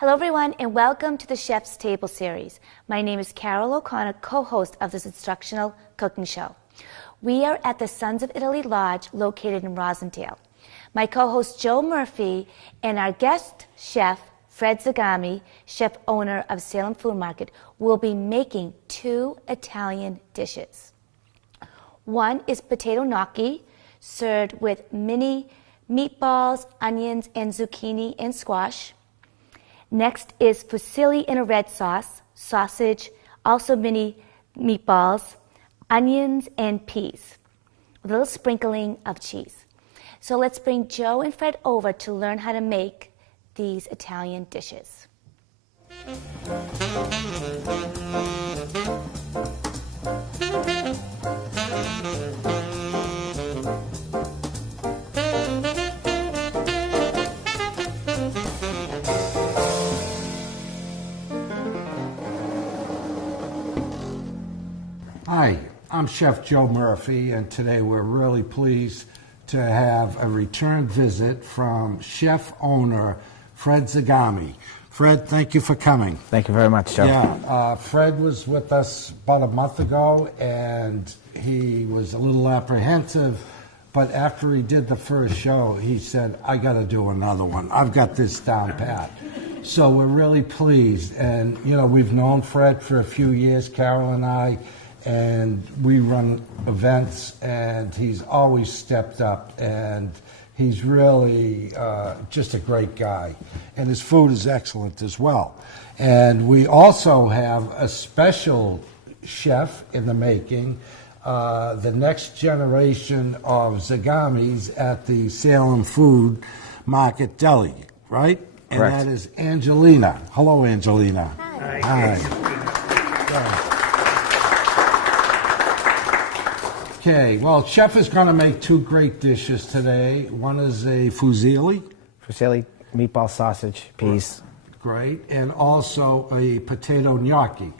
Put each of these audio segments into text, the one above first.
Hello everyone and welcome to the Chef's Table series. My name is Carol O'Connor, co-host of this instructional cooking show. We are at the Sons of Italy Lodge located in Rosendale. My co-host Joe Murphy and our guest chef Fred Zagami, chef owner of Salem Food Market, will be making two Italian dishes. One is potato gnocchi, served with mini meatballs, onions, and zucchini and squash. Next is fusilli in a red sauce, sausage, also mini meatballs, onions, and peas, with a little sprinkling of cheese. So let's bring Joe and Fred over to learn how to make these Italian dishes. Hi, I'm Chef Joe Murphy, and today we're really pleased to have a return visit from chef owner Fred Zagami. Fred, thank you for coming. Thank you very much, Joe. Yeah, Fred was with us about a month ago, and he was a little apprehensive, but after he did the first show, he said, I got to do another one. I've got this down pat. So we're really pleased, and we've known Fred for a few years, Carol and I, and we run events, and he's always stepped up, and he's really just a great guy, and his food is excellent as well. And we also have a special chef in the making, the next generation of Zagamis at the Salem Food Market Deli, right? Correct. And that is Angelina. Hello, Angelina. Hi. Hi. Okay, well, Chef is going to make two great dishes today. One is a fusilli. Fusilli, meatball, sausage, peas. Great. And also a potato gnocchi.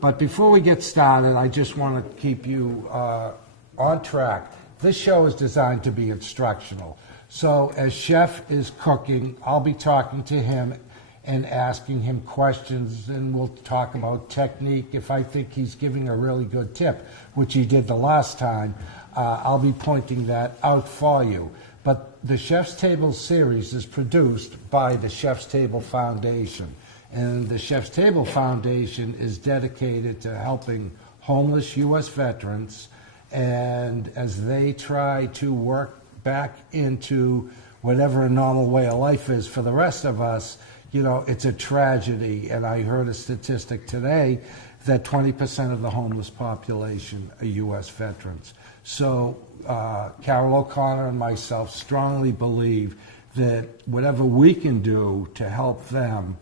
But before we get started, I just want to keep you on track. This show is designed to be instructional. So as Chef is cooking, I'll be talking to him and asking him questions, and we'll talk about technique. If I think he's giving a really good tip, which he did the last time, I'll be pointing that out for you. But the Chef's Table series is produced by the Chef's Table Foundation, and the Chef's Table Foundation is dedicated to helping homeless U.S. veterans, and as they try to work back into whatever a normal way of life is for the rest of us, it's a tragedy. And I heard a statistic today that 20% of the homeless population are U.S. veterans. So Carol O'Connor and myself strongly believe that whatever we can do to help them,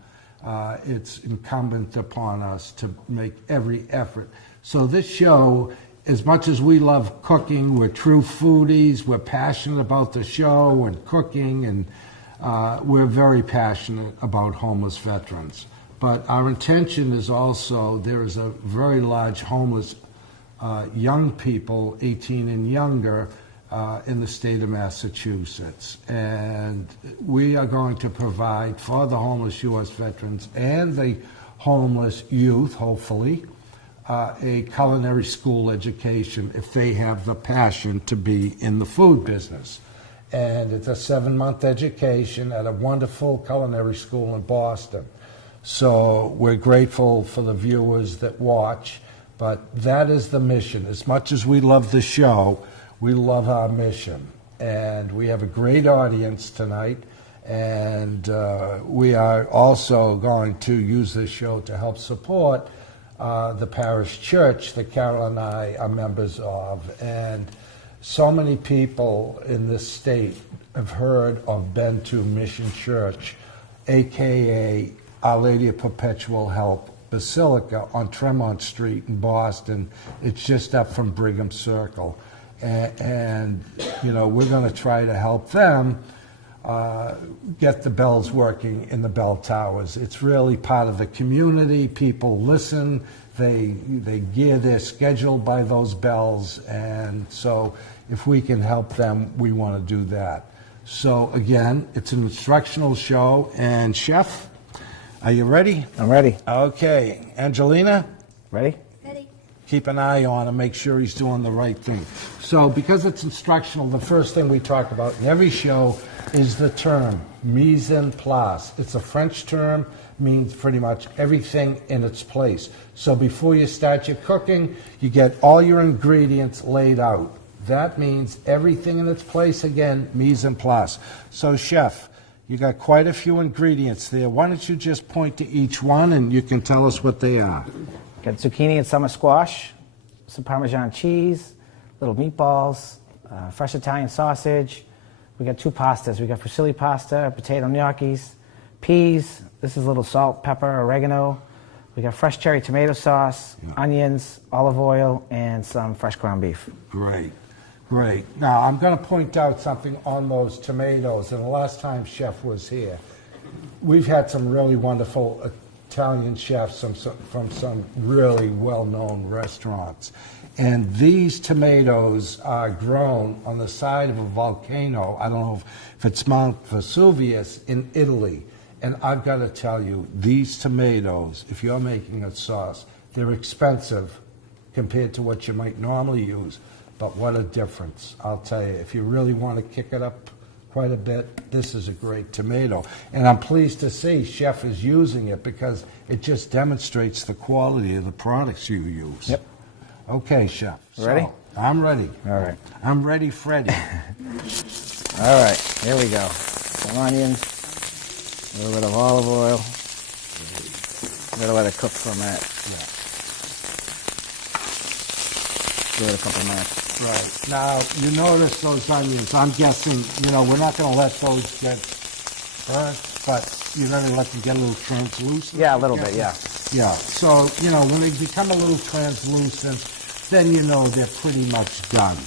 it's incumbent upon us to make every effort. So this show, as much as we love cooking, we're true foodies, we're passionate about the show and cooking, and we're very passionate about homeless veterans. But our intention is also, there is a very large homeless young people, 18 and younger, in the state of Massachusetts. And we are going to provide for the homeless U.S. veterans and the homeless youth, hopefully, a culinary school education if they have the passion to be in the food business. And it's a 7-month education at a wonderful culinary school in Boston. So we're grateful for the viewers that watch, but that is the mission. As much as we love the show, we love our mission. And we have a great audience tonight, and we are also going to use this show to help support the parish church that Carol and I are members of. And so many people in this state have heard of been to Mission Church, a.k.a. Our Lady of Perpetual Help Basilica on Tremont Street in Boston. It's just up from Brigham Circle. And we're going to try to help them get the bells working in the bell towers. It's really part of the community. People listen. They gear their schedule by those bells, and so if we can help them, we want to do that. So again, it's an instructional show, and Chef, Are you ready? I'm ready. Okay. Angelina? Ready? Ready? Keep an eye on him, make sure he's doing the right thing. So because it's instructional, the first thing we talk about in every show is the term mise en place. It's a French term, means pretty much everything in its place. So before you start your cooking, you get all your ingredients laid out. That means everything in its place again, mise en place. So chef, you got quite a few ingredients there. Why don't you just point to each one and you can tell us what they are. Got zucchini and summer squash, some Parmesan cheese, little meatballs, fresh Italian sausage. We got 2 pastas. We got fusilli pasta, potato gnocchis, peas. This is a little salt, pepper, oregano. We got fresh cherry tomato sauce, onions, olive oil, and some fresh ground beef. Great, great. Now, I'm going to point out something on those tomatoes. And the last time Chef was here, we've had some really wonderful Italian chefs from some really well-known restaurants. And these tomatoes are grown on the side of a volcano. I don't know if it's Mount Vesuvius in Italy. And I've got to tell you, these tomatoes, if you're making a sauce, they're expensive compared to what you might normally use. But what a difference, I'll tell you. If you really want to kick it up quite a bit, this is a great tomato. And I'm pleased to see Chef is using it because it just demonstrates the quality of the products you use. Yep. Okay, Chef. Ready? So, I'm ready. All right. I'm ready, Freddy. All right, here we go. Some onions, a little bit of olive oil. Gotta let it cook for a minute. Give it a couple minutes. Right. Now, you notice those onions. I'm guessing, we're not going to let those get burnt, but you're going to let them get a little translucent. Yeah, a little bit, yeah. Yeah. So, when they become a little translucent, then they're pretty much done.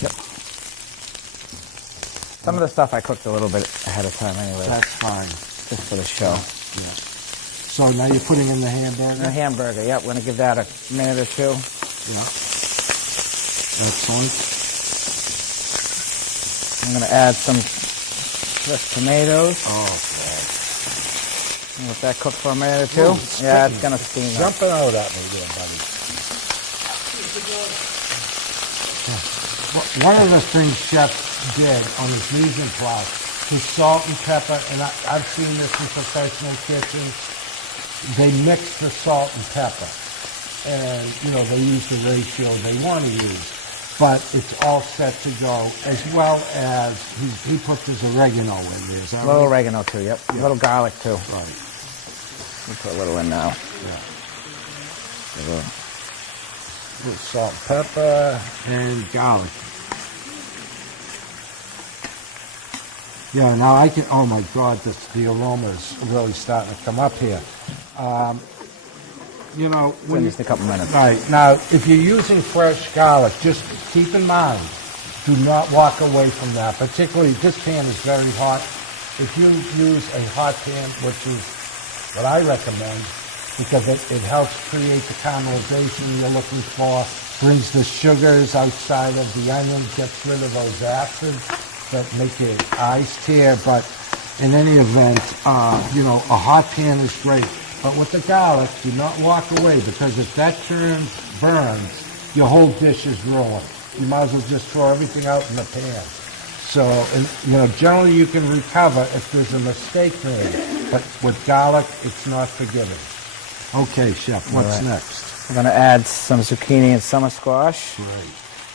Yep. Some of the stuff I cooked a little bit ahead of time anyway. That's fine. Just for the show. Yeah. So now you're putting in the hamburger? The hamburger, yep. We're going to give that a minute or two. Yeah. Excellent. I'm going to add some fresh tomatoes. Oh, And let that cook for a minute or two. Yeah, it's going to steam up. jumping out at me there, buddy. One of the things Chef did on his mise en place, his salt and pepper, and I've seen this in professional kitchens, they mix the salt and pepper. And, they use the ratio they want to use. But it's all set to go, as well as he puts his oregano in there. Is that A little right? oregano too, yep. A little garlic too. Right. We'll put a little in now. Yeah. A little. A little salt, pepper, and garlic. Yeah, now I can, oh my God, the aroma is really starting to come up here. In just a couple minutes. Right, now, if you're using fresh garlic, just keep in mind, do not walk away from that. Particularly, this pan is very hot. If you use a hot pan, which is what I recommend, because it helps create the caramelization you're looking for, brings the sugars outside of the onion, gets rid of those acids that make your eyes tear. But in any event, a hot pan is great. But with the garlic, do not walk away, because if that burns, your whole dish is ruined. You might as well just throw everything out in the pan. So, generally you can recover if there's a mistake made. But with garlic, it's not forgiven. Okay, Chef, what's next? We're going to add some zucchini and summer squash. Great.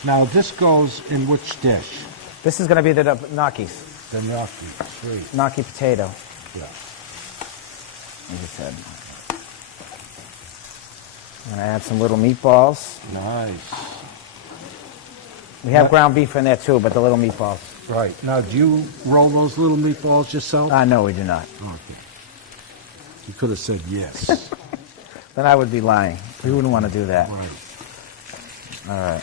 Now, this goes in which dish? This is going to be the gnocchis. The gnocchi. Sweet. Gnocchi potato. Yeah. As you said. I'm going to add some little meatballs. Nice. We have ground beef in there too, but the little meatballs. Right. Now, do you roll those little meatballs yourself? No, we do not. Okay. You could have said yes. Then I would be lying. We wouldn't want to do that. Right. All right.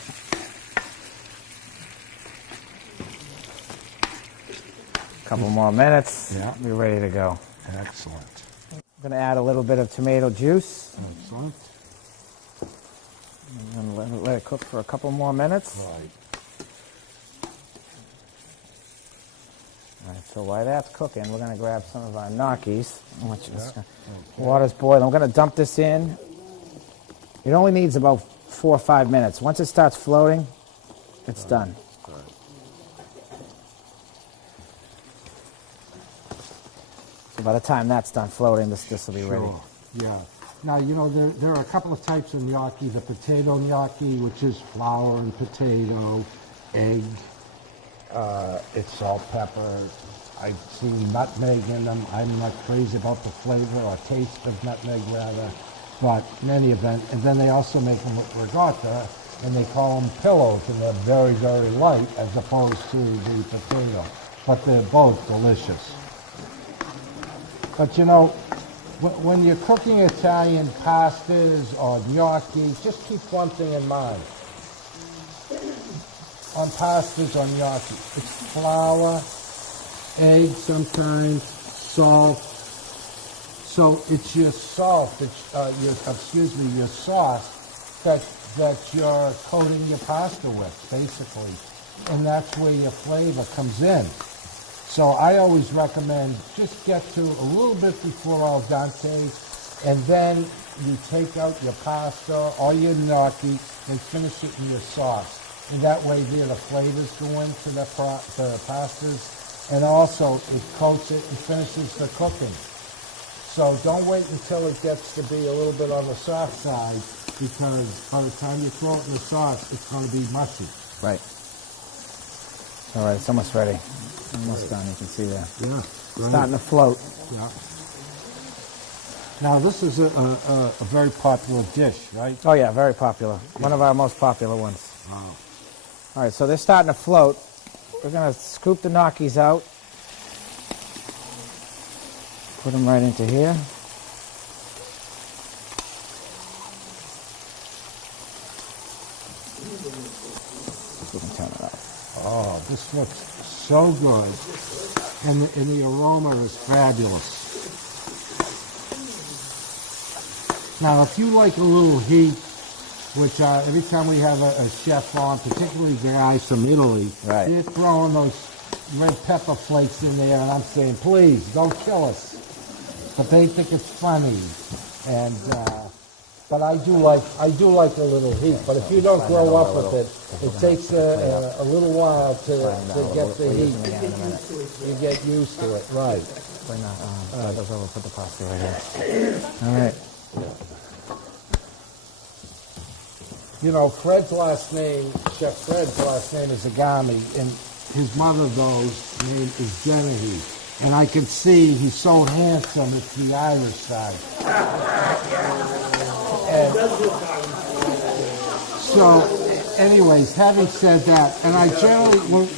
Couple more minutes. Yeah. We're ready to go. Excellent. I'm going to add a little bit of tomato juice. Excellent. I'm going to let it cook for a couple more minutes. Right. All right, So while that's cooking, we're going to grab some of our gnocchis. Water's boiling. I'm going to dump this in. It only needs about 4 or 5 minutes. Once it starts floating, it's done. So by the time that's done floating, this will be ready. Yeah. Now, you know, there are a couple of types of gnocchi. The potato gnocchi, which is flour and potato, egg, it's salt, pepper. I've seen nutmeg in them. I'm not crazy about the flavor or taste of nutmeg, rather. But in any event, and then they also make them with ricotta, and they call them pillows, and they're very, very light as opposed to the potato. But they're both delicious. But you know, when you're cooking Italian pastas or gnocchi, just keep one thing in mind. On pastas or gnocchi, it's flour, egg sometimes, salt. So it's your salt, it's your sauce that you're coating your pasta with, basically. And that's where your flavor comes in. So I always recommend just get to a little bit before al dente, and then you take out your pasta or your gnocchi and finish it in your sauce. And that way there the flavors go into the pastas, and also it coats it and finishes the cooking. So don't wait until it gets to be a little bit on the soft side, because by the time you throw it in the sauce, it's going to be mushy. Right. All right, it's almost ready. Almost done, you can see that. Yeah. Right. Starting to float. Yeah. Now this is a very popular dish, right? Oh yeah, very popular. One of our most popular ones. Wow. All right, so they're starting to float. We're going to scoop the gnocchis out. Put them right into here. We can turn it off. Oh, this looks so good, and the aroma is fabulous. Now, if you like a little heat, which every time we have a chef on, particularly guys from Italy, right, they're throwing those red pepper flakes in there, and I'm saying, please, don't kill us. But they think it's funny, and but I do like a little heat. But if you don't grow up with it, it takes a little while to get the heat. You get used to it, right? We're not. Those over. Put the pasta right here. All right. You know, Fred's last name, Chef Fred's last name is Zagami, and his mother, though's name is Genevieve. And I can see he's so handsome, it's the Irish side. And so, anyways, having said that, and I generally...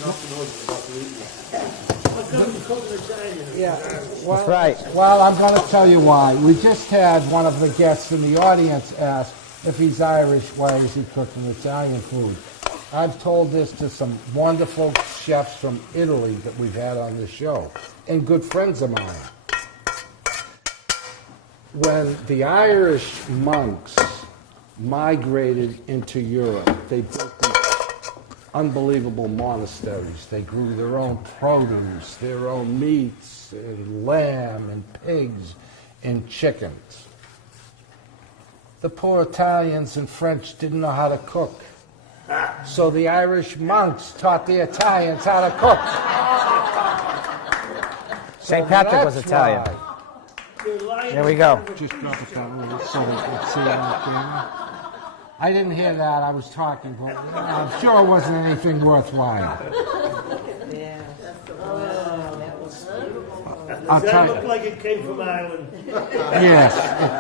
Yeah, well, that's right. Well, I'm going to tell you why. We just had one of the guests in the audience ask, if he's Irish, why is he cooking Italian food? I've told this to some wonderful chefs from Italy that we've had on this show, and good friends of mine. When the Irish monks migrated into Europe, they built these unbelievable monasteries. They grew their own produce, their own meats, and lamb, and pigs, and chickens. The poor Italians and French didn't know how to cook. So the Irish monks taught the Italians how to cook. St. Patrick was Italian. There we go. Just drop it that way so let's see on the camera. I didn't hear that. I was talking, but I'm sure it wasn't anything worthwhile. Yeah. I'll Does tell that you. look like it came from Ireland? Yes,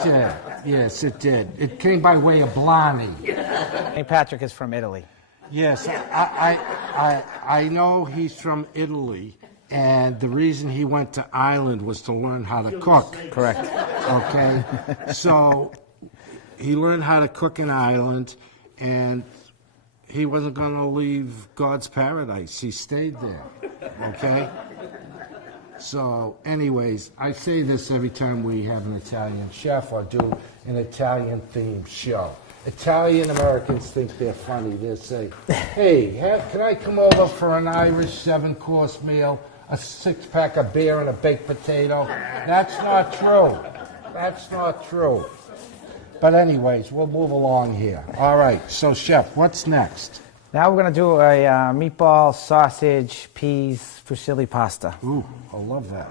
it did. Yes, it did. It came by way of Blarney. St. Patrick is from Italy. Yes, I know he's from Italy, and the reason he went to Ireland was to learn how to cook. Correct. Okay, so he learned how to cook in Ireland, and he wasn't going to leave God's paradise. He stayed there. Okay. So, anyways, I say this every time we have an Italian chef or do an Italian-themed show. Italian Americans think they're funny. They'll say, hey, can I come over for an Irish 7-course meal? a 6-pack of beer and a baked potato. That's not true. That's not true. But anyways, we'll move along here. All right, so Chef, what's next? Now we're going to do a meatball, sausage, peas, fusilli pasta. Ooh, I love that.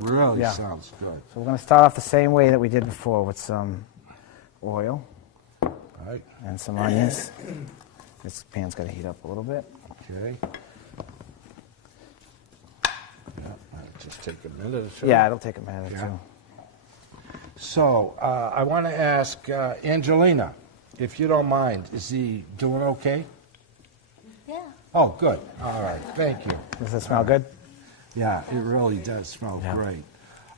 Really Yeah. sounds good. So we're going to start off the same way that we did before with some oil All right, and some onions. This pan's got to heat up a little bit. okay. Yeah, might just take a minute or so. Yeah, it'll take a minute or Yeah. two. So, I want to ask Angelina, if you don't mind, is he doing okay? Yeah. Oh, good. All right, thank you. Does it smell good? Yeah, it really does smell Yeah. great.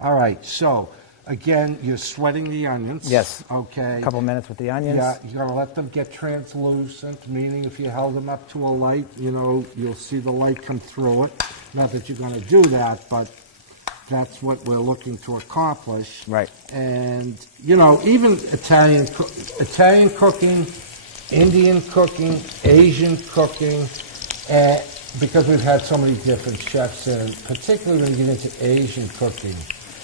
All right, so again, you're sweating the onions. Yes. Okay. A couple minutes with the onions. Yeah, you gotta let them get translucent, meaning if you held them up to a light, you'll see the light come through it. Not that you're gonna do that, but that's what we're looking to accomplish. Right. And, even Italian cooking, Indian cooking, Asian cooking, because we've had so many different chefs, and particularly when you get into Asian cooking,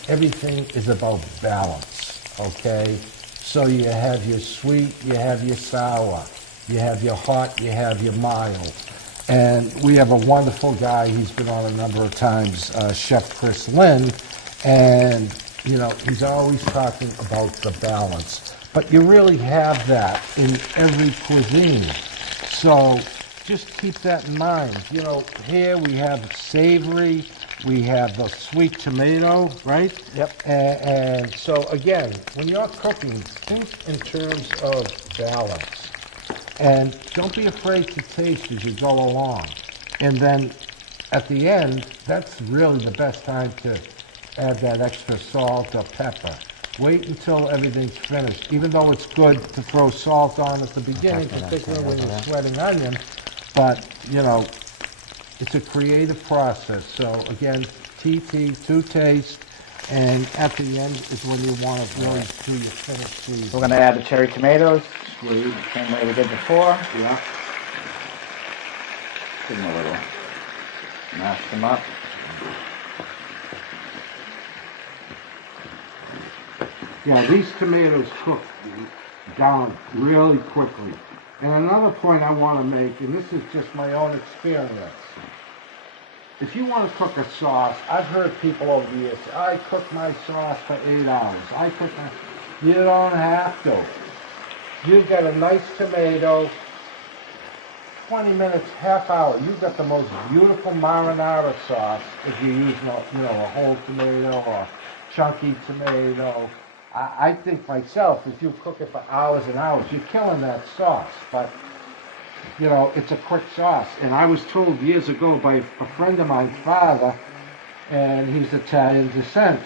everything is about balance, okay? So you have your sweet, you have your sour, you have your hot, you have your mild. And we have a wonderful guy, he's been on a number of times, Chef Chris Lynn, and, he's always talking about the balance. But you really have that in every cuisine. So just keep that in mind. Here we have savory, we have the sweet tomato, right? Yep. And so again, when you're cooking, think in terms of balance. And don't be afraid to taste as you go along. And then at the end, that's really the best time to add that extra salt or pepper. Wait until everything's finished, even though it's good to throw salt on at the beginning, particularly when you're sweating onion. But, it's a creative process. So again, TT, to taste, and at the end is when you want to really do your finished season. We're going to add the cherry tomatoes, Sweet. same way we did before. Yeah. Give them a little, mash them up. Yeah, these tomatoes cook down really quickly. And another point I want to make, and this is just my own experience. If you want to cook a sauce, I've heard people over the years say, I cook my sauce for 8 hours. You don't have to. You've got a nice tomato, 20 minutes, half hour. You've got the most beautiful marinara sauce if you use, a whole tomato or chunky tomato. I think myself, if you cook it for hours and hours, you're killing that sauce. But, it's a quick sauce. And I was told years ago by a friend of my father, and he's Italian descent,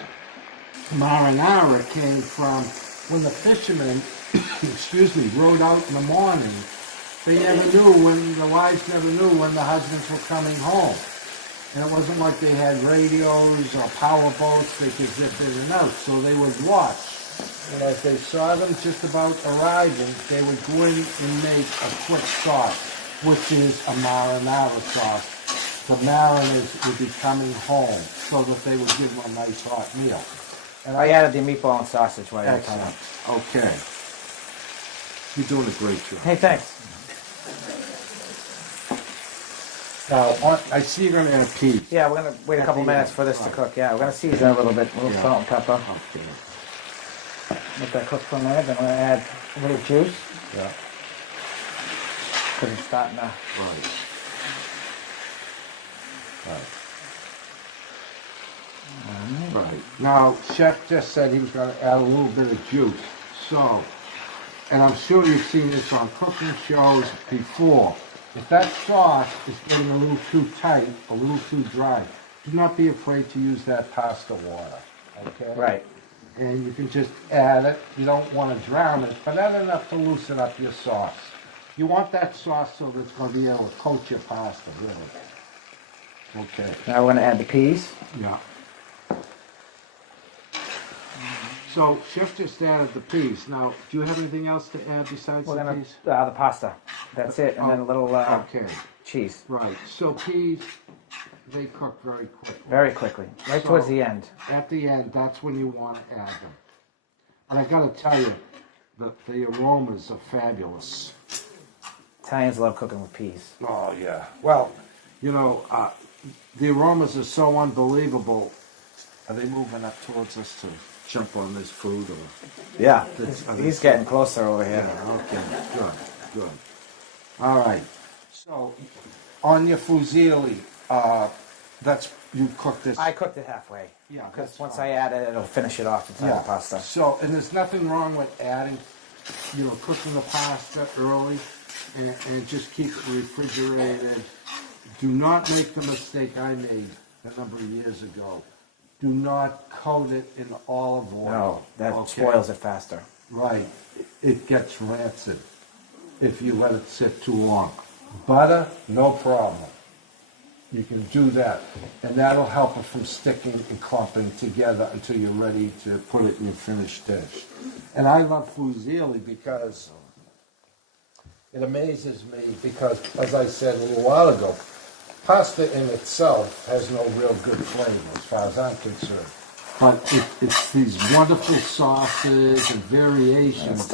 marinara came from when the fishermen, rode out in the morning. The wives never knew when the husbands were coming home. And it wasn't like they had radios or power boats they could zip in and out, so they would watch. And as they saw them just about arriving, they would go in and make a quick sauce, which is a marinara sauce. The mariners would be coming home so that they would give them a nice hot meal. And I added the meatball and sausage while you were talking. excellent. Okay. You're doing a great job. Hey, thanks. Now, I see you're going to add peas. Yeah, we're going to wait a couple minutes for this to cook. Yeah, we're going to season it a little bit, a little salt and pepper. Okay. Let that cook for a minute. Then we're going to add a little juice Yeah. because it's starting to. Right. Right. Now, Chef just said he was going to add a little bit of juice. So, and I'm sure you've seen this on cooking shows before. If that sauce is getting a little too tight, a little too dry, do not be afraid to use that pasta water. Okay? Right. And you can just add it. You don't want to drown it, but add enough to loosen up your sauce. You want that sauce so that it's going to be able to coat your pasta, really. Okay. Now we're going to add the peas. Yeah. So, Chef just added the peas. Now, do you have anything else to add besides We're the going peas? to the pasta. That's it, and then a little Okay, cheese. right. So peas, they cook very quickly. Very quickly, right towards the end. At the end, that's when you want to add them. And I got to tell you, the aromas are fabulous. Italians love cooking with peas. Oh, yeah. Well, you know, the aromas are so unbelievable. Are they moving up towards us to jump on this food? Or Yeah, are he's they- getting closer over here. Yeah, okay, good. All right. So, on your fusilli, you cook this. I cooked it halfway. Yeah, Because that's once fine. I add it, it'll finish it off inside the pasta. So, and there's nothing wrong with adding, cooking the pasta early and just keep it refrigerated. Do not make the mistake I made a number of years ago. Do not coat it in olive oil. No, that okay? spoils it faster. Right. It gets rancid if you let it sit too long. Butter, no problem. You can do that. And that'll help it from sticking and clumping together until you're ready to put it in your finished dish. And I love fusilli because it amazes me because, as I said a little while ago, pasta in itself has no real good flavor as far as I'm concerned. But it's these wonderful sauces and variations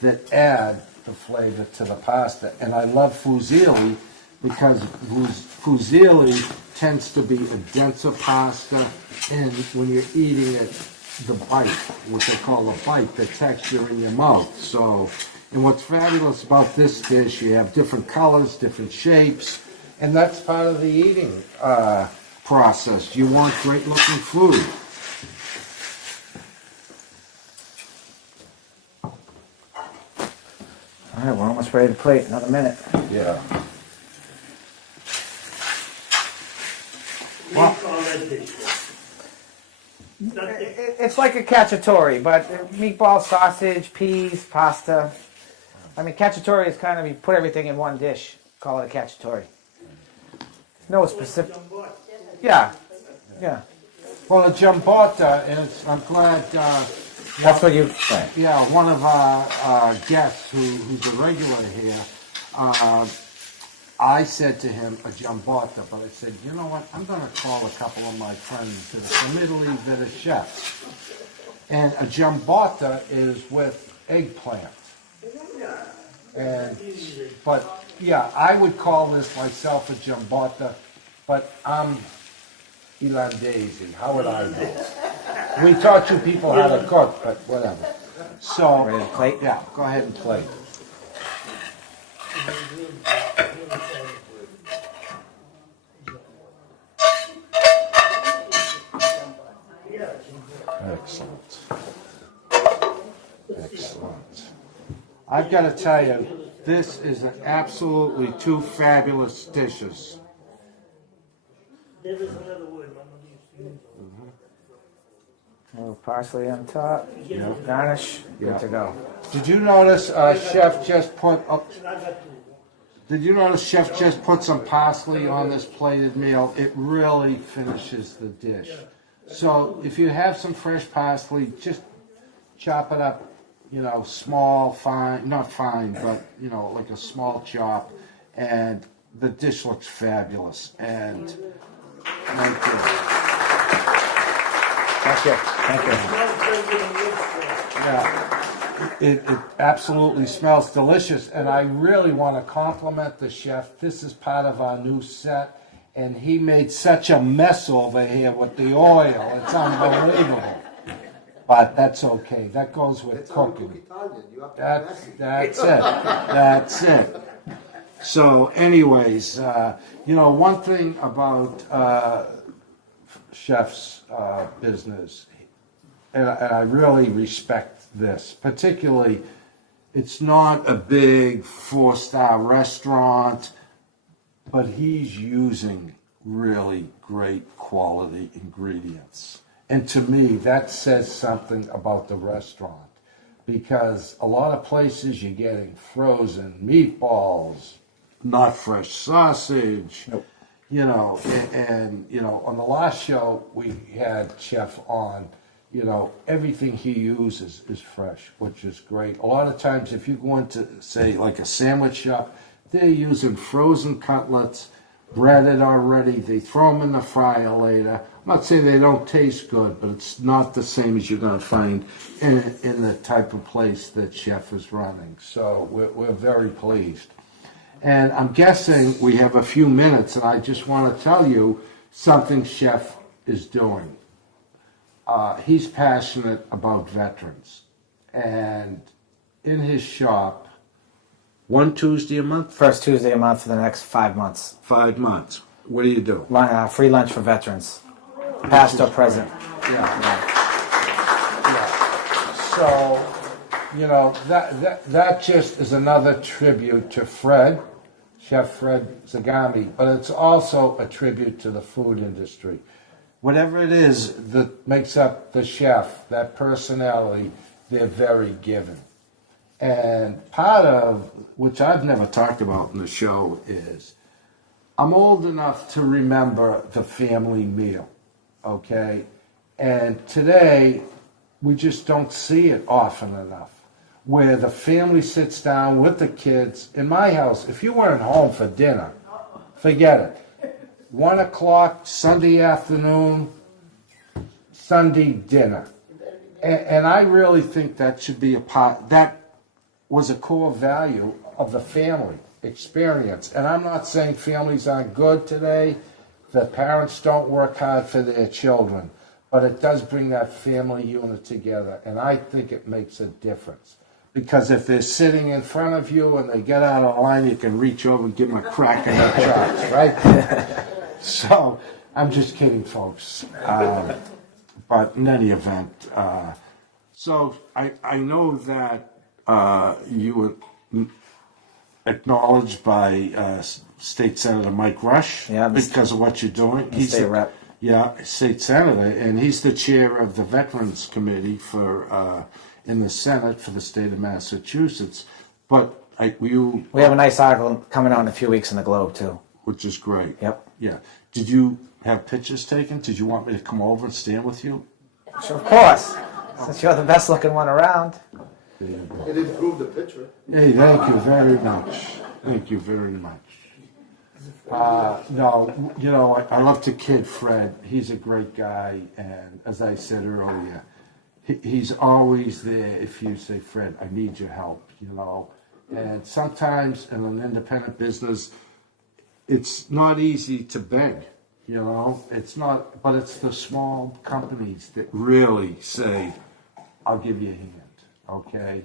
that add the flavor to the pasta. And I love fusilli because fusilli tends to be a denser pasta, and when you're eating it, the bite, what they call the bite, the texture in your mouth. So, and what's fabulous about this dish, you have different colors, different shapes, and that's part of the eating process. You want great looking food. All right, we're almost ready to plate. Another minute. Yeah. We call that dish. Nothing. It's like a cacciatore, but meatball, sausage, peas, pasta. I mean, cacciatore is kind of you put everything in one dish. Call it a cacciatore. No specific. Yeah. Well, a giambata, and I'm glad. That's what you. Right. Yeah, one of our guests who's a regular here, I said to him a giambata, but I said, you know what, I'm going to call a couple of my friends that are from Italy that are chefs. And a giambata is with eggplant. But yeah, I would call this myself a giambata, but I'm Irlandese. How would I know? We taught you people how to cook, but whatever. So, Ready to plate? yeah, go ahead and plate. Excellent. Excellent. I've got to tell you, this is an absolutely two fabulous dishes. There is another word, Mama used to use. A little parsley on top. Garnish. Good to go. Did you notice Chef just put up? I got two. Did you notice Chef just put some parsley on this plated meal? It really finishes the dish. So if you have some fresh parsley, just chop it up, small, fine, not fine, but, like a small chop, and the dish looks fabulous. And thank you. Thank you. Yeah, it absolutely smells delicious, and I really want to compliment the chef. This is part of our new set, and he made such a mess over here with the oil. It's unbelievable. But that's okay. That goes with cooking. That's it. That's it. So, anyways, one thing about chef's business, and I really respect this, particularly, it's not a big 4-star restaurant, but he's using really great quality ingredients. And to me, that says something about the restaurant, because a lot of places you're getting frozen meatballs, not fresh sausage. Nope. And on the last show we had Chef on, everything he uses is fresh, which is great. A lot of times if you go into, say, like a sandwich shop, they're using frozen cutlets breaded already. They throw them in the fryer later. I'm not saying they don't taste good, but it's not the same as you're going to find in the type of place that Chef is running. So we're very pleased. And I'm guessing we have a few minutes, and I just want to tell you something Chef is doing. He's passionate about veterans. And in his shop, one Tuesday a month? First Tuesday a month for the next 5 months. 5 months. What do you do? Free lunch for veterans, past or present. Yeah. So, you know, that just is another tribute to Fred, Chef Fred Zagami, but it's also a tribute to the food industry. Whatever it is that makes up the chef, that personality, they're very giving. And part of, which I've never talked about in the show, is I'm old enough to remember the family meal, okay? And today, we just don't see it often enough, where the family sits down with the kids. In my house, if you weren't home for dinner, forget it. 1 o'clock, Sunday afternoon, Sunday dinner. And I really think that should be a part, that was a core value of the family experience. And I'm not saying families aren't good today, that parents don't work hard for their children, but it does bring that family unit together, and I think it makes a difference. Because if they're sitting in front of you and they get out of line, you can reach over and give them a crack in the chops, right? So, I'm just kidding, folks. But in any event, so I know that you were acknowledged by State Senator Mike Rush because of what you're doing. He's state rep. Yeah, state senator, and he's the chair of the Veterans Committee for in the Senate for the state of Massachusetts. But we have a nice article coming out in a few weeks in the Globe too, which is great. Yep. Yeah. Did you have pictures taken? Did you want me to come over and stand with you? Sure, of course. Since you're the best looking one around. It improved the picture. Hey, thank you very much. Thank you very much. No, you know, I love to kid Fred. He's a great guy, and as I said earlier, he's always there if you say, Fred, I need your help, you know. And sometimes in an independent business, it's not easy to beg, you know. It's not, but it's the small companies that really say, I'll give you a hand, okay?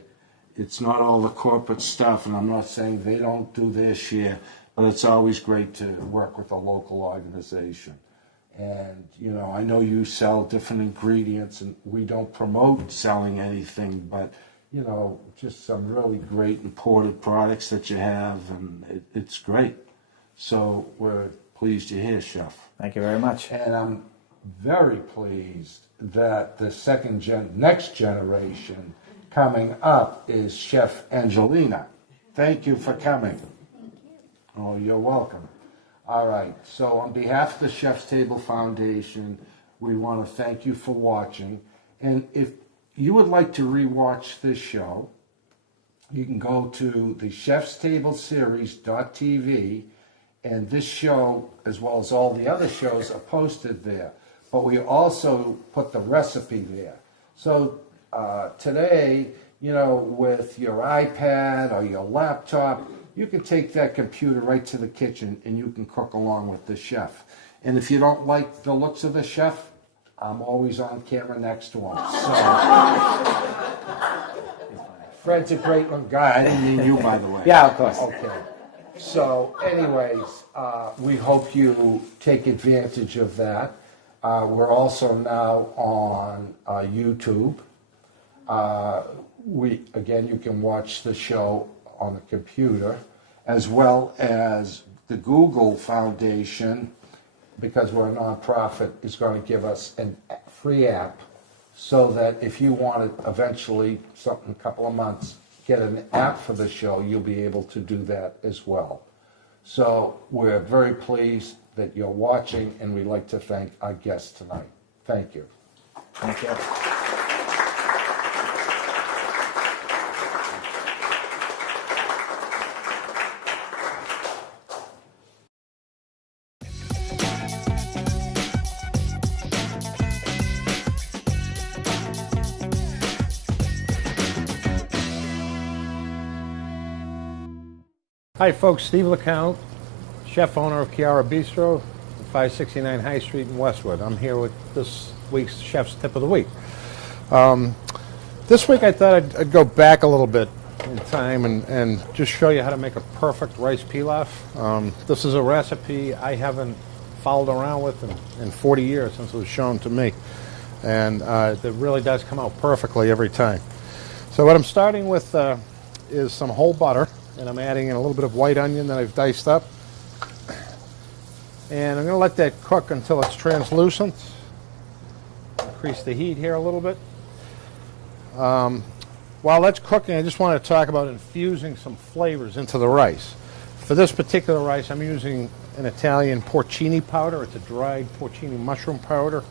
It's not all the corporate stuff, and I'm not saying they don't do their share, but it's always great to work with a local organization. And, you know, I know you sell different ingredients, and we don't promote selling anything, but, you know, just some really great imported products that you have, and it's great. So we're pleased you're here, Chef. Thank you very much. And I'm very pleased that the next generation coming up is Chef Angelina. Thank you for coming. Oh, you're welcome. All right, so on behalf of the Chef's Table Foundation, we want to thank you for watching. And if you would like to rewatch this show, you can go to the Chef's Table Series.tv, and this show, as well as all the other shows, are posted there. But we also put the recipe there. So today, you know, with your iPad or your laptop, you can take that computer right to the kitchen and you can cook along with the chef. And if you don't like the looks of the chef, I'm always on camera next to him. So, Fred's a great little guy. I didn't mean you, by the way. Yeah, of course. Okay. So, anyways, we hope you take advantage of that. We're also now on YouTube. You can watch the show on the computer, as well as the Google Foundation, because we're a nonprofit, is going to give us a free app so that if you want to eventually, in a couple of months, get an app for the show, you'll be able to do that as well. So we're very pleased that you're watching, and we'd like to thank our guests tonight. Thank you. Thank you. Hi folks, Steve LaCount, chef owner of Chiara Bistro, 569 High Street in Westwood. I'm here with this week's Chef's Tip of the Week. This week I thought I'd go back a little bit in time and just show you how to make a perfect rice pilaf. This is a recipe I haven't followed around with in 40 years since it was shown to me. And it really does come out perfectly every time. So what I'm starting with is some whole butter. And I'm adding in a little bit of white onion that I've diced up. And I'm going to let that cook until it's translucent. Increase the heat here a little bit. While that's cooking, I just want to talk about infusing some flavors into the rice. For this particular rice, I'm using an Italian porcini powder. It's a dried porcini mushroom powder,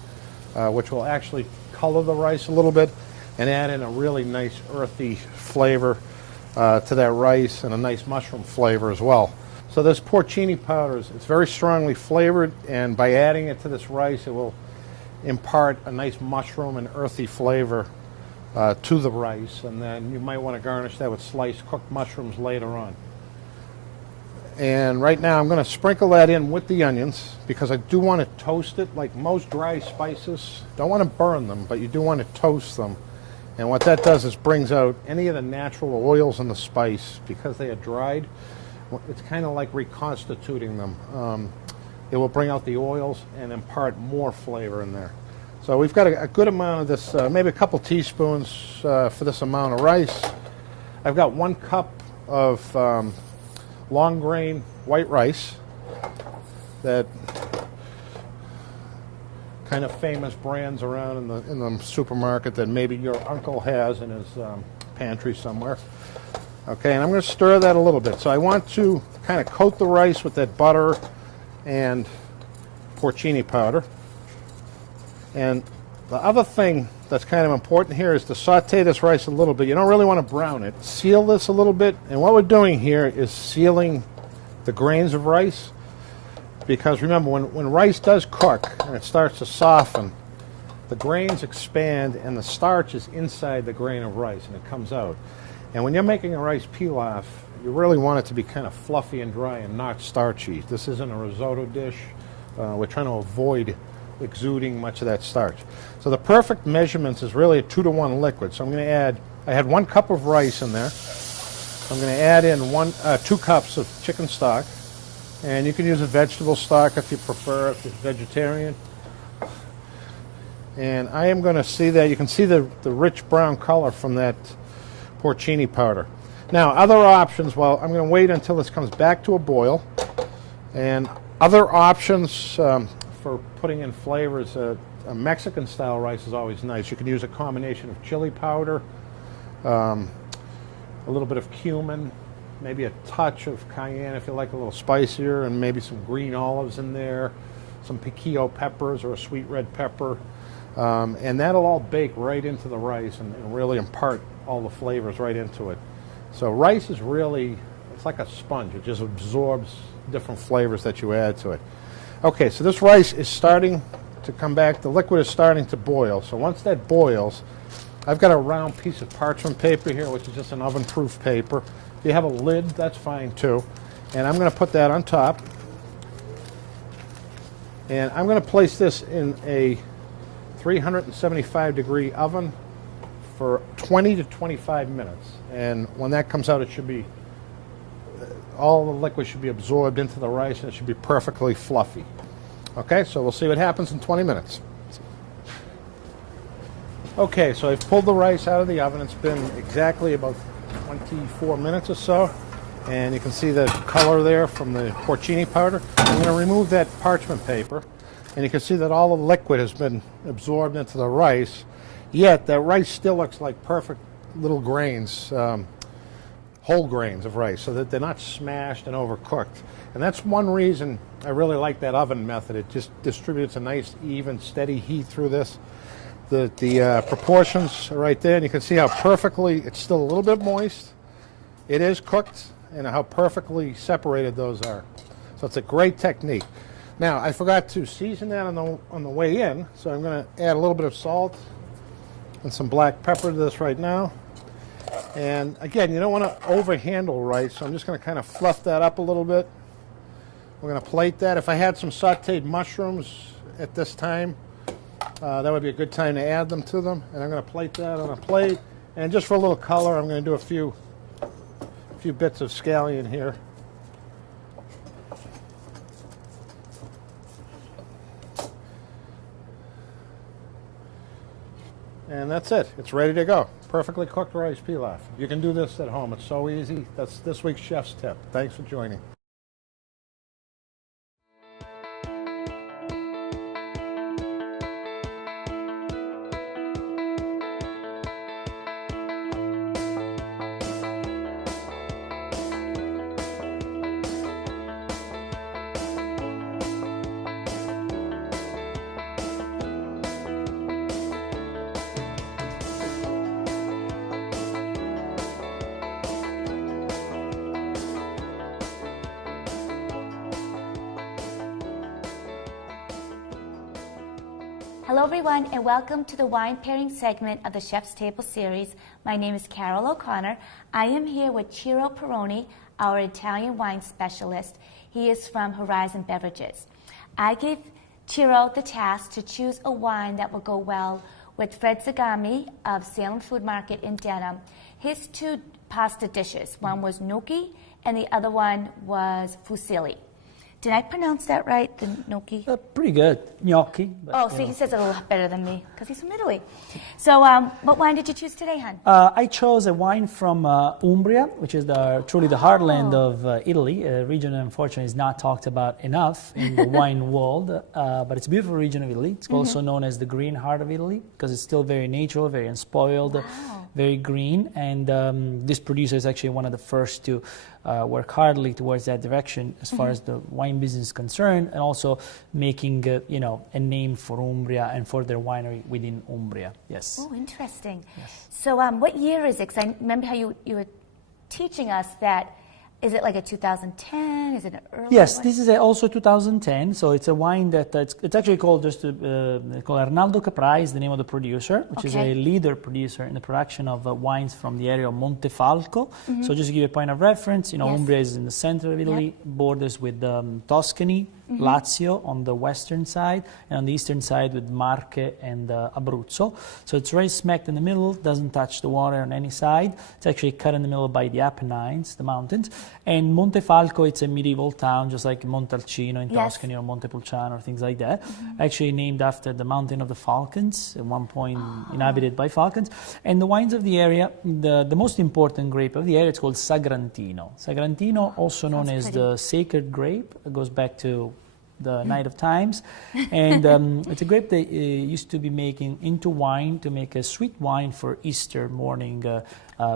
which will actually color the rice a little bit and add in a really nice earthy flavor to that rice, and a nice mushroom flavor as well. So this porcini powder, it's very strongly flavored, and by adding it to this rice, it will impart a nice mushroom and earthy flavor to the rice, and then you might want to garnish that with sliced cooked mushrooms later on. And right now I'm going to sprinkle that in with the onions because I do want to toast it like most dry spices. Don't want to burn them, but you do want to toast them. And what that does is brings out any of the natural oils in the spice. Because they are dried, it's kind of like reconstituting them. It will bring out the oils and impart more flavor in there. So we've got a good amount of this, maybe a couple teaspoons for this amount of rice. I've got 1 cup of long grain white rice, that kind of famous brands around in the supermarket that maybe your uncle has in his pantry somewhere. Okay, and I'm going to stir that a little bit. So I want to kind of coat the rice with that butter and porcini powder. And the other thing that's kind of important here is to saute this rice a little bit. You don't really want to brown it. Seal this a little bit. And what we're doing here is sealing the grains of rice. Because remember, when rice does cook and it starts to soften, the grains expand and the starch is inside the grain of rice and it comes out. And when you're making a rice pilaf, you really want it to be kind of fluffy and dry and not starchy. This isn't a risotto dish. We're trying to avoid exuding much of that starch. So the perfect measurements is really a 2-to-1 liquid. So I'm going to add, I had 1 cup of rice in there. I'm going to add in 2 cups of chicken stock. And you can use a vegetable stock if you prefer, if you're vegetarian. And I am going to see that, you can see the rich brown color from that porcini powder. Now, other options, well, I'm going to wait until this comes back to a boil. And other options for putting in flavors, a Mexican-style rice is always nice. You can use a combination of chili powder, a little bit of cumin, maybe a touch of cayenne if you like a little spicier, and maybe some green olives in there, some piquillo peppers or a sweet red pepper. And that'll all bake right into the rice and really impart all the flavors right into it. So rice is really, it's like a sponge. It just absorbs different flavors that you add to it. Okay, so this rice is starting to come back. The liquid is starting to boil. So once that boils, I've got a round piece of parchment paper here, which is just an oven-proof paper. If you have a lid, that's fine too. And I'm going to put that on top. And I'm going to place this in a 375-degree oven for 20 to 25 minutes. And when that comes out, it should be, all the liquid should be absorbed into the rice, and it should be perfectly fluffy. Okay, so we'll see what happens in 20 minutes. Okay, so I've pulled the rice out of the oven. It's been exactly about 24 minutes or so, and you can see the color there from the porcini powder. I'm going to remove that parchment paper, and you can see that all the liquid has been absorbed into the rice, yet that rice still looks like perfect little grains, whole grains of rice, so that they're not smashed and overcooked. And that's one reason I really like that oven method. It just distributes a nice, even, steady heat through this. The proportions are right there, and you can see how perfectly, it's still a little bit moist. It is cooked, and how perfectly separated those are. So it's a great technique. Now, I forgot to season that on the way in, so I'm going to add a little bit of salt and some black pepper to this right now. And again, you don't want to overhandle rice, so I'm just going to kind of fluff that up a little bit. We're going to plate that. If I had some sauteed mushrooms at this time, that would be a good time to add them to them. And I'm going to plate that on a plate. And just for a little color, I'm going to do a few bits of scallion here. And that's it. It's ready to go. Perfectly cooked rice pilaf. You can do this at home. It's so easy. That's this week's chef's tip. Thanks for joining. Hello everyone and welcome to the wine pairing segment of the Chef's Table series. My name is Carol O'Connor. I am here with Ciro Pirone, our Italian wine specialist. He is from Horizon Beverages. I gave Ciro the task to choose a wine that will go well with Fred Zagami of Salem Food Market in Denham. His two pasta dishes, one was gnocchi and the other one was fusilli. Did I pronounce that right, the gnocchi? Pretty good. Gnocchi. But, Oh, see, he says it a lot better than me, because he's from Italy. So, what wine did you choose today, hon? I chose a wine from Umbria, which is truly the heartland of Italy. A region, unfortunately, is not talked about enough in the wine world, but it's a beautiful region of Italy. It's also known as the green heart of Italy, because it's still very natural, very unspoiled, very green. And this producer is actually one of the first to work hardly towards that direction as far as the wine business is concerned, and also making a name for Umbria and for their winery within Umbria. Yes. Oh, interesting. Yes. So what year is it? Because I remember how you were teaching us that. Is it like a 2010? Is it an early Yes, one? this is also 2010. So it's a wine that it's actually called called Arnaldo Caprai is the name of the producer, which is a leader producer in the production of wines from the area of Montefalco. So just to give you a point of reference, Umbria is in the center of Italy, borders with Tuscany, Lazio on the western side, and on the eastern side with Marche and Abruzzo. So it's right smack in the middle, doesn't touch the water on any side. It's actually cut in the middle by the Apennines, the mountains. And Montefalco, it's a medieval town, just like Montalcino in Tuscany or Montepulciano or things like that. Actually named after the mountain of the Falcons, at one point inhabited by falcons. And the wines of the area, the most important grape of the area, it's called Sagrantino. Sagrantino, also known as the sacred grape, it goes back to the Night of Times. And it's a grape they used to be making into wine to make a sweet wine for Easter morning,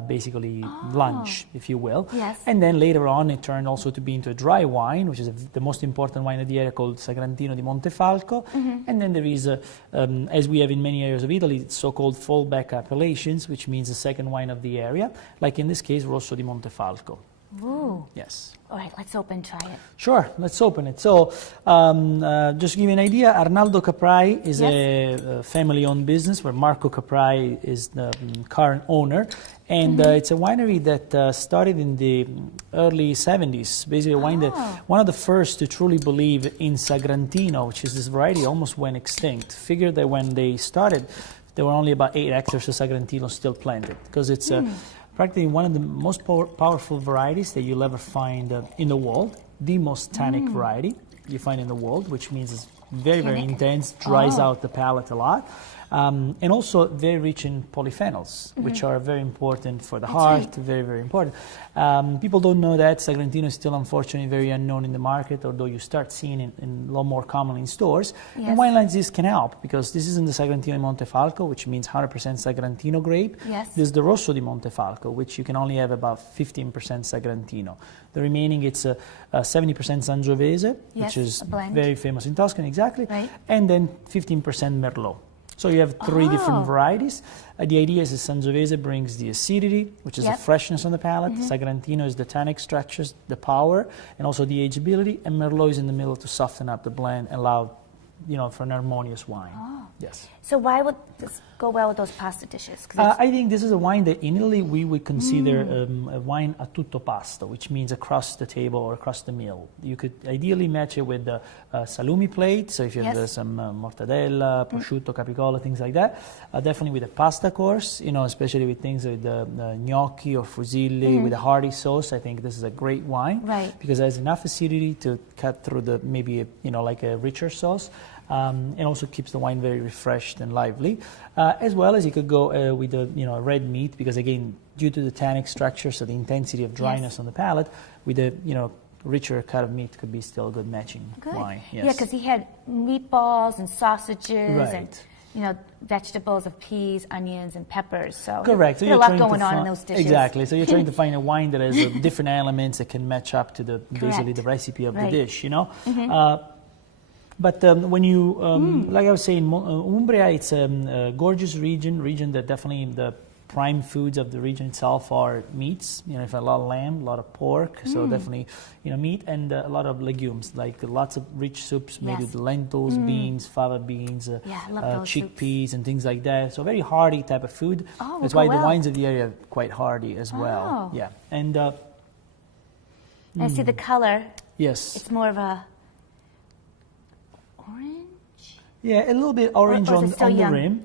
basically lunch, if you will. Yes. And then later on it turned also to be into a dry wine, which is the most important wine of the area, called Sagrantino di Montefalco. And then there is, as we have in many areas of Italy, so-called fallback appellations, which means the second wine of the area, like in this case, Rosso di Montefalco. Ooh. Yes. All right, let's try it. Sure, let's open it. So, just to give you an idea, Arnaldo Caprai is a family-owned business where Marco Caprai is the current owner. And it's a winery that started in the early 70s. Basically, a wine that one of the first to truly believe in Sagrantino, which is this variety almost went extinct. Figure that when they started, there were only about 8 hectares of Sagrantino still planted, because it's practically one of the most powerful varieties that you'll ever find in the world, the most tannic variety you find in the world, which means it's very, very intense, dries out the palate a lot, and also very rich in polyphenols, which are very important for the heart, very, very important. People don't know that. Sagrantino is still, unfortunately, very unknown in the market, although you start seeing it a lot more commonly in stores. And wine like this can help, because this isn't the Sagrantino di Montefalco, which means 100% Sagrantino grape. This is the Rosso di Montefalco, which you can only have about 15% Sagrantino. The remaining, it's 70% Sangiovese, which is very famous in Tuscany, exactly, and then 15% Merlot. So you have 3 different varieties. The idea is that Sangiovese brings the acidity, which is the freshness on the palate. Sagrantino is the tannic structures, the power, and also the ageability. And Merlot is in the middle to soften up the blend and allow, for an harmonious wine. Yes. So why would this go well with those pasta dishes? 'Cause it's- I think this is a wine that in Italy we would consider a wine a tutto pasto, which means across the table or across the meal. You could ideally match it with the salumi plate, so if you have Yes. some mortadella, prosciutto, capicola, things like that. Definitely with a pasta course, especially with things with the gnocchi or fusilli with a hearty sauce. I think this is a great wine Right. because it has enough acidity to cut through the maybe like a richer sauce. And also keeps the wine very refreshed and lively, as well as you could go with the red meat because again due to the tannic structure, so the intensity of dryness on the palate, with a richer cut of meat could be still a good matching Good. wine. Yes. Yeah, because he had meatballs and sausages Right. and vegetables of peas, onions, and peppers. So Correct. So there's a you're lot trying to going on in find- those dishes. Exactly. So you're trying to find a wine that has different elements that can match up to the basically Correct. the recipe of Right. the dish. But when you, like I was saying, Umbria, it's a gorgeous region that definitely the prime foods of the region itself are meats. If a lot of lamb, a lot of pork, so definitely meat and a lot of legumes, like lots of rich soups made Yes. with lentils, beans, fava beans, Yeah, I love those chickpeas, and things like that. So very hearty type of food. Oh, That's will why go the well. wines of the area are quite hearty as well. Oh. Yeah, and And I see the color. yes. It's more of a orange. Yeah, a little bit orange or is on, it still on the young? rim.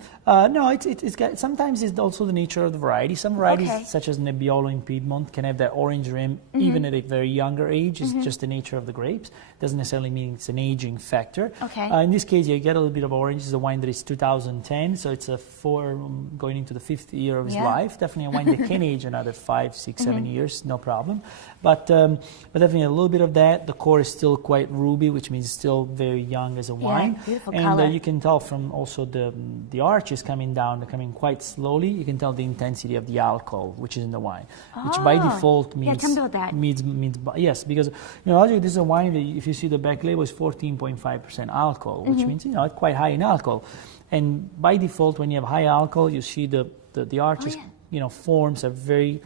No, it's got, sometimes it's also the nature of the variety. Some varieties, Okay. such as Nebbiolo in Piedmont, can have that orange rim even at a very younger age. It's just the nature of the grapes. Doesn't necessarily mean it's an aging factor. Okay. In this case, you get a little bit of orange. It's a wine that is 2010, so it's going into the fifth year of his Yeah. life. Definitely a wine that can age another 5, 6, 7 years, no problem. But definitely a little bit of that. The core is still quite ruby, which means it's still very young as a wine. beautiful And color. you can tell from also the arches coming down, they're coming quite slowly. You can tell the intensity of the alcohol, which is in the wine, which by Ah. default Yeah, means tell me about that. means yes, because logically this is a wine that if you see the back label is 14.5% alcohol, which Mm-hmm. means it's quite high in alcohol. And by default, when you have high alcohol, you see the arches, forms are very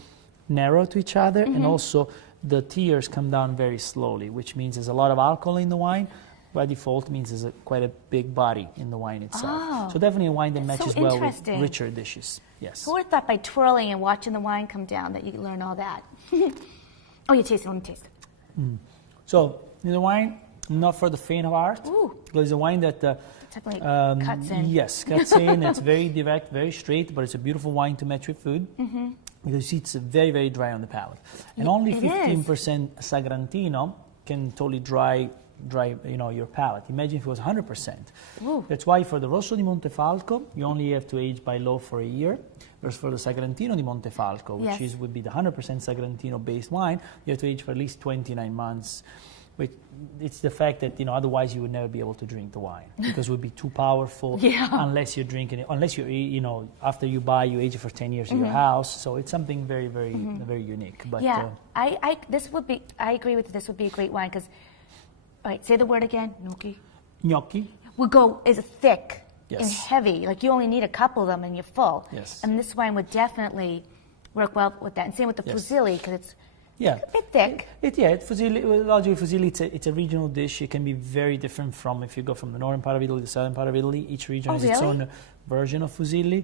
narrow to each other, Mm-hmm. and also the tears come down very slowly, which means there's a lot of alcohol in the wine. By default, means there's quite a big body in the wine itself. Oh, So definitely a wine that that's so matches well with interesting. richer dishes. Yes. Who would have thought by twirling and watching the wine come down that you could learn all that? Oh, you taste it. Let me taste it. So the wine, not for the faint of heart. Ooh. It's a wine that Definitely cuts in. yes, cuts in. It's very direct, very straight, but it's a beautiful wine to match with food. Because you see it's very, very dry on the palate. And only it is. 15% Sagrantino can totally dry your palate. Imagine if it was 100%. Ooh. That's why for the Rosso di Montefalco, you only have to age by law for a year. Whereas for the Sagrantino di Montefalco, which Yes. would be the 100% Sagrantino-based wine, you have to age for at least 29 months. Which it's the fact that otherwise you would never be able to drink the wine because it would be too powerful Yeah. unless you're drinking it. Unless you after you buy, you age it for 10 years in your house. So it's something very, very, very unique. But Yeah, I agree with you. This would be a great wine because, all right, say the word again, gnocchi. gnocchi. Is thick and Yes. heavy. Like you only need a couple of them and you're full. Yes. And this wine would definitely work well with that. And same with the Yes. Fusilli because it's Yeah. a bit thick. Fusilli, it's a regional dish. It can be very different from if you go from the northern part of Italy to the southern part of Italy. Each region Oh, has its really? own version of Fusilli.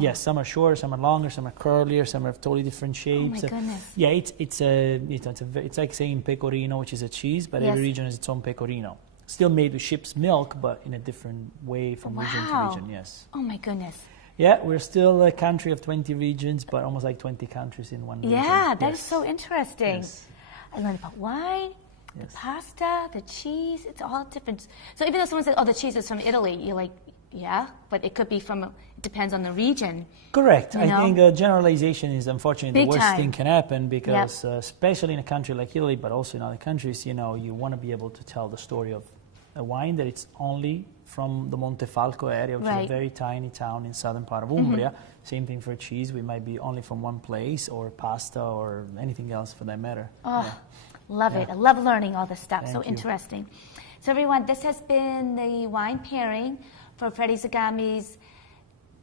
Yes, some are shorter, some are longer, some are curlier, some have totally different shapes. goodness. Yeah, it's like saying pecorino, which is a cheese, but Yes. every region has its own pecorino. Still made with ship's milk, but in a different way from region to Wow. region. Yes. Oh my goodness. Yeah, we're still a country of 20 regions, but almost like 20 countries in one region. Yeah, that is Yes. so interesting. Yes. I learned about wine, Yes. the pasta, the cheese. It's all different. So even though someone says, "Oh, the cheese is from Italy," you're like, "Yeah," but it could be from. It depends on the region. Correct. You I know? think generalization is unfortunately Big the worst time. thing can happen because, especially in a country like Italy, but also in other countries, you want to be able to tell the story of a wine that it's only from the Montefalco area, which is Right. a very tiny town in southern part of Umbria. Same thing for cheese. We might be only from one place, or pasta, or anything else for that matter. Oh, love it. I love learning all this stuff. So Thank you. interesting. So everyone, this has been the wine pairing for Freddie Zagami's,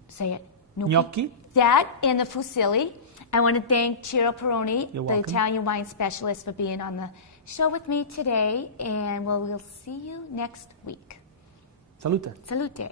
say it, Gnocchi. That and the Fusilli. I want to thank Ciro Pirone, You're the welcome. Italian wine specialist, for being on the show with me today. And we'll see you next week. Salute. Salute.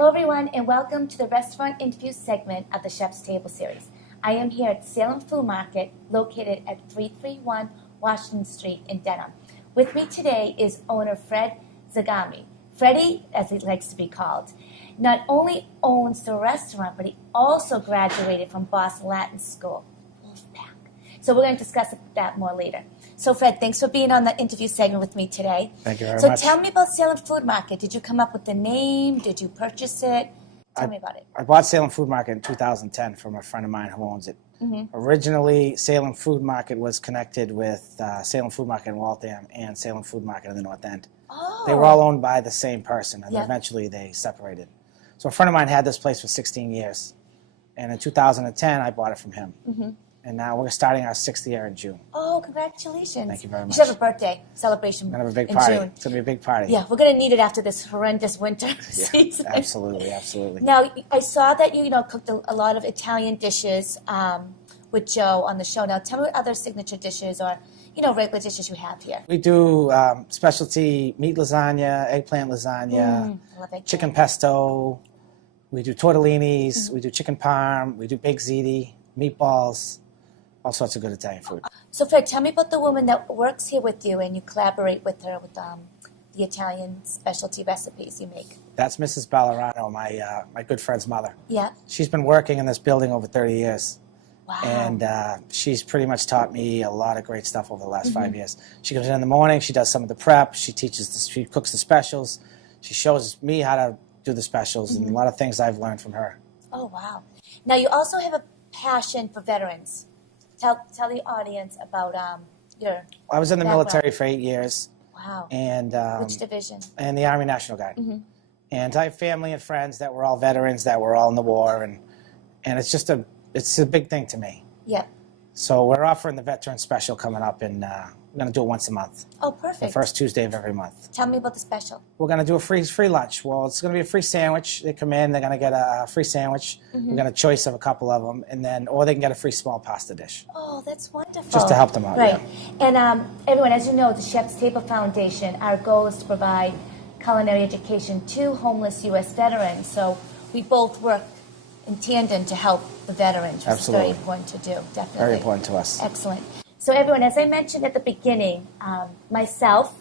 Hello, everyone, and welcome to the restaurant interview segment of the Chef's Table series. I am here at Salem Food Market, located at 331 Washington Street in Denham. With me today is owner Fred Zagami. Freddie, as he likes to be called, not only owns the restaurant, but he also graduated from Boston Latin School. Wolfpack. So we're going to discuss that more later. So Fred, thanks for being on the interview segment with me today. Thank you very so much. So tell me about Salem Food Market. Did you come up with the name? Did you purchase it? Tell me about it. I bought Salem Food Market in 2010 from a friend of mine who owns it. Originally, Salem Food Market was connected with Salem Food Market in Waltham and Salem Food Market in the North End. Oh. They were all owned by the same person, and Yep. eventually they separated. So a friend of mine had this place for 16 years, and in 2010 I bought it from him. And now we're starting our 6th year in June. Oh, congratulations. Thank you very much. You should have a birthday celebration We're going to have a big in party. June. It's going to be a big party. Yeah, we're going to need it after this horrendous winter season. Absolutely, absolutely. Now, I saw that you cooked a lot of Italian dishes with Joe on the show. Now, tell me what other signature dishes or, regular dishes you have here. We do specialty meat lasagna, eggplant lasagna, I love eggplant. chicken pesto. We do tortellinis. We do chicken parm. We do baked ziti, meatballs, all sorts of good Italian food. So, Fred, tell me about the woman that works here with you and you collaborate with her with the Italian specialty recipes you make. That's Mrs. Ballerano, my good friend's mother. Yeah. She's been working in this building over 30 years. Wow. And she's pretty much taught me a lot of great stuff over the last 5 years. She comes in the morning, she does some of the prep, she cooks the specials, she shows me how to do the specials, and a lot of things I've learned from her. Oh, wow. Now, you also have a passion for veterans. Tell the audience about your I was in the background. military for 8 years. Wow. And Which division? and the Army National Guard. And I have family and friends that were all veterans that were all in the war, and it's a big thing to me. Yep. So we're offering the veteran special coming up, and we're going to do it once a month, Oh, the perfect. first Tuesday of every month. Tell me about the special. We're going to do a free lunch. Well, it's going to be a free sandwich. They come in, they're going to get a free sandwich. We're going to choice of a couple of them, or they can get a free small pasta dish. Oh, that's wonderful. Just to help them out, Right. And everyone, as you know, the Chef's Table Foundation, our goal is to provide culinary education to homeless U.S. veterans. So we both work in tandem to help the veterans, which Absolutely. is very important to do, definitely. Very important to us. Excellent. So everyone, as I mentioned at the beginning, myself,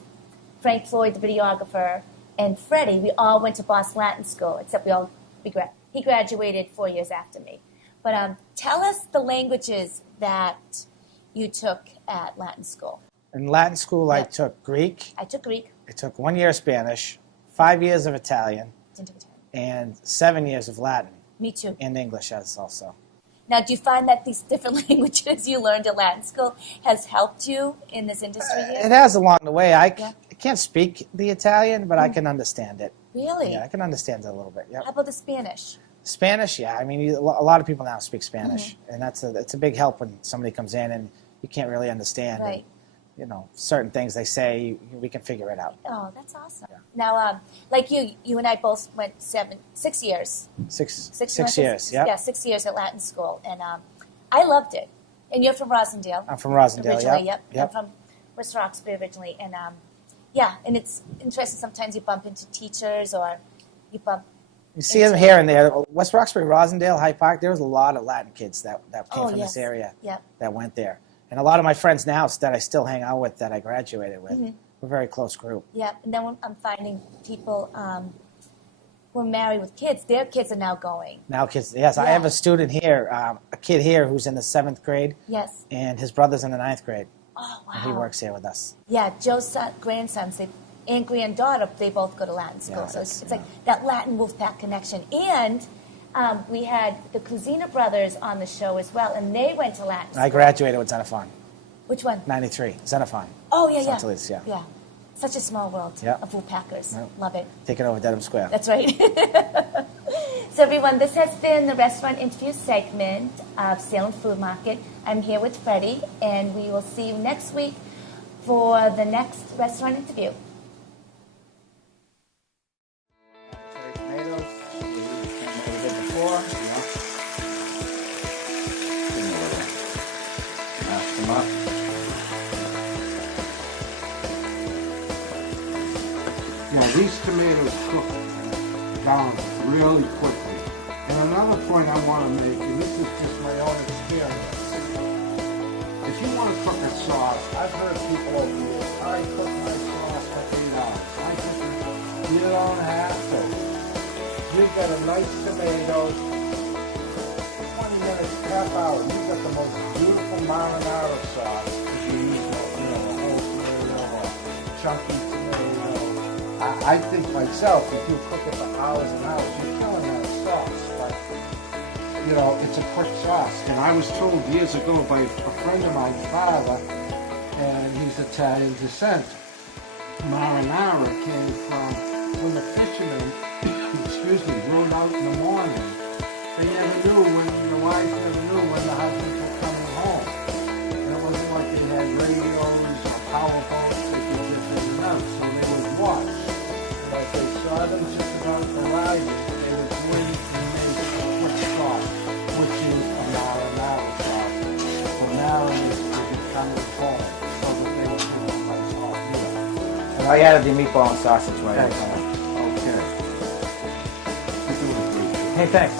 Frank Floyd, the videographer, and Freddie, we all went to Boston Latin School, except he graduated 4 years after me. But tell us the languages that you took at Latin school. In Latin school, I Yep. took Greek. I took Greek. I took 1 year of Spanish, 5 years of Italian, Didn't take Italian. and 7 years of Latin, Me too. and English as also. Now, do you find that these different languages you learned at Latin school has helped you in this industry It here? has along the way. I Yeah. can't speak the Italian, but I can understand it. Really? Yeah, I can understand it a little bit. Yep. How about the Spanish? Spanish, yeah. I mean, a lot of people now speak Spanish, and it's a big help when somebody comes in and you can't really understand. Right. And, certain things they say, we can figure it out. Oh, that's awesome. Now, like you and I both went 6 years. Six years, yeah. Yeah, 6 years at Latin school, and I loved it. And you're from Rosendale. I'm from Rosendale, originally. yep. I'm from West Roxbury originally, and and it's interesting. Sometimes you bump into teachers, or you bump. You see them here and there. West Roxbury, Rosendale, Hyde Park, there was a lot of Latin kids that came from yes. this area Yep. that went there. And a lot of my friends now that I still hang out with that I graduated with, we're a very close group. Yeah, and then I'm finding people who are married with kids. Their kids are now going. Now kids, yes, I Yeah. have a student here, a kid here who's in the 7th grade, Yes. and his brother's in the 9th grade. Oh, wow. And he works here with us. Yeah, Joe's grandsons and granddaughter, they both go to Latin school. Yeah, So it's that's- like that Latin Wolfpack connection. And we had the Cusina brothers on the show as well, and they went to Latin school. I graduated with Xenophon, Which one? 93, Xenophon. Oh, yeah, yeah. Santalis, yeah. Yeah. Such a small world Yeah. of Wolfpackers. Yeah. Love it. Taking over Dedham Square. That's right. So everyone, this has been the restaurant interview segment of Salem Food Market. I'm here with Freddie, and we will see you next week for the next restaurant interview. Cherry tomatoes, we did before. Mash them up. Yeah, these tomatoes cook down really quickly. And another point I want to make, and this is just my own experience. If you want to cook a sauce, I've heard people over the years, I cook my sauce for 8 hours. I cook it. You don't have to. You've got a nice tomato, 20 minutes, half hour. You've got the most beautiful marinara sauce. If you use a whole tomato or chunky tomato. I think myself, if you cook it for hours and hours, you're killing that sauce. But, it's a quick sauce. And I was told years ago by a friend of my father, and he's Italian descent, marinara came from when the fishermen, rode out in the morning. They never knew the wives never knew when the husbands were coming home. And it wasn't like they had radios or power boats, they could just hang out, so they would watch. And as they saw them just about arriving, they would wait and make a quick sauce, which is a marinara sauce. So marinades would be coming home, so that they would have a nice hot meal. And I added the meatball and sausage right now. Excellent. Okay. You're doing a great job. Hey, thanks.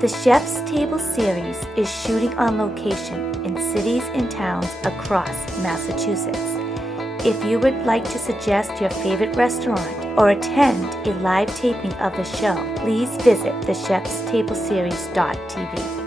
The Chef's Table series is shooting on location in cities and towns across Massachusetts. If you would like to suggest your favorite restaurant or attend a live taping of the show, please visit thechefstableseries.tv.